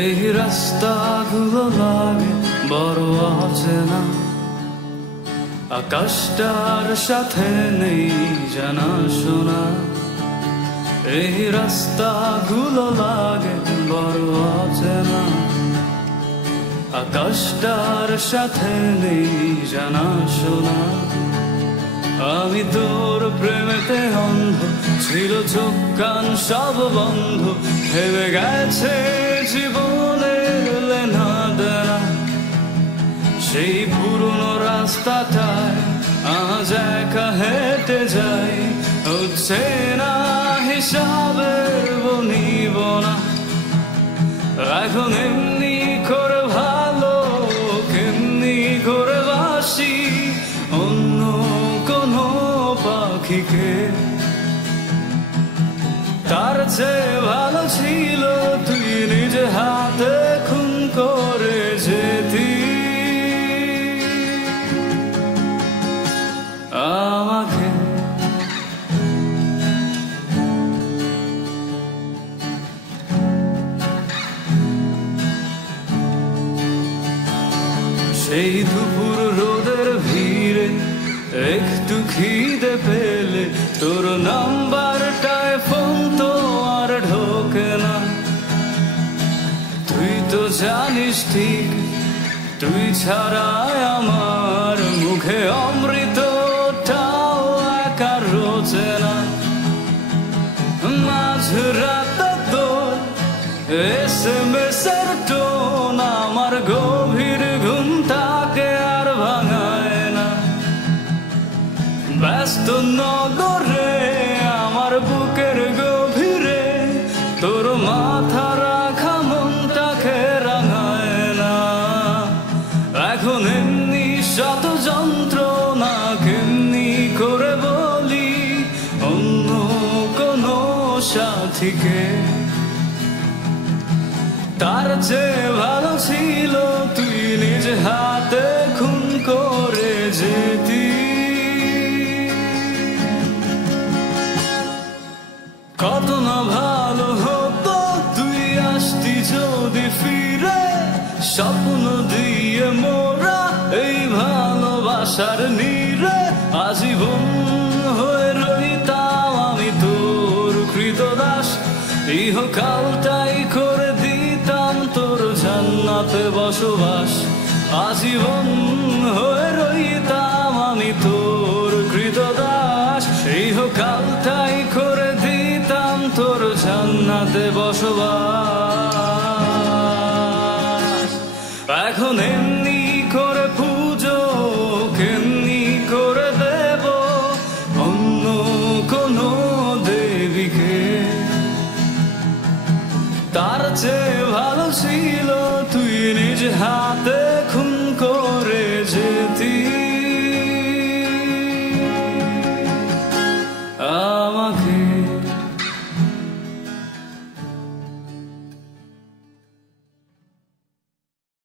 এই রাস্তাগুলো লাগে বড় অচেনা, আকাশটার সাথে নেই জানাশোনা। এই রাস্তাগুলো লাগে বড় অচেনা, আকাশটার সাথে নেই জানাশোনা। আমি তোর প্রেমেতে অন্ধ, ছিল চোখ কান সব বন্ধ, ভেবে গেছে জীবনের লেনা দেনা। সেই পুরনো রাস্তাটায় আজ একা হেঁটে যাই, হচ্ছে না হিসাবের বনিবনা। এখন এমনি করে ভালো, কেমনি করে বাসি অন্য কোনো পাখিকে। তার চেয়ে ভালো ছিল তুই নিজে হাতে খুন করে যেতি আমাকে। সেই দুপুর রোদের ভিড়ে একটু খিদে পেলে তোর নাম্বারটায় ফোন তো আর ঢোকে না। তুই তো জানিস ঠিক, তুই ছাড়া আমার মুখে অমৃতটাও একা রোচে না। মাঝরাতে তোর SMS এর টোন আমার গভীর ঘুমটাকে আর ভাঙায় না। ব্যস্ত নগরে আমার বুকের গভীরে তোর মাথা রাখা মনটাকে রাঙায় না। এখন এমনি শত যন্ত্রণা, কেমনি করে বলি অন্য কোনো সাথীকে। তার চেয়ে ভালো ছিল তুই নিজ হাতে খুন করে যেতি। কত না ভালো হতো তুই আসতি যদি ফিরে, স্বপ্ন দিয়ে মোরা এই ভালোবাসার নীড়ে। আজীবন হয়ে রইতাম আমি তোর কৃতদাস, ইহকালটাই করে দিতাম তোর জান্নাতে বসবাস। আজীবন হয়ে রইতাম আমি তোর কৃতদাস, ইহকালটাই করে দিতাম তোর জান্নাতে বসবাস।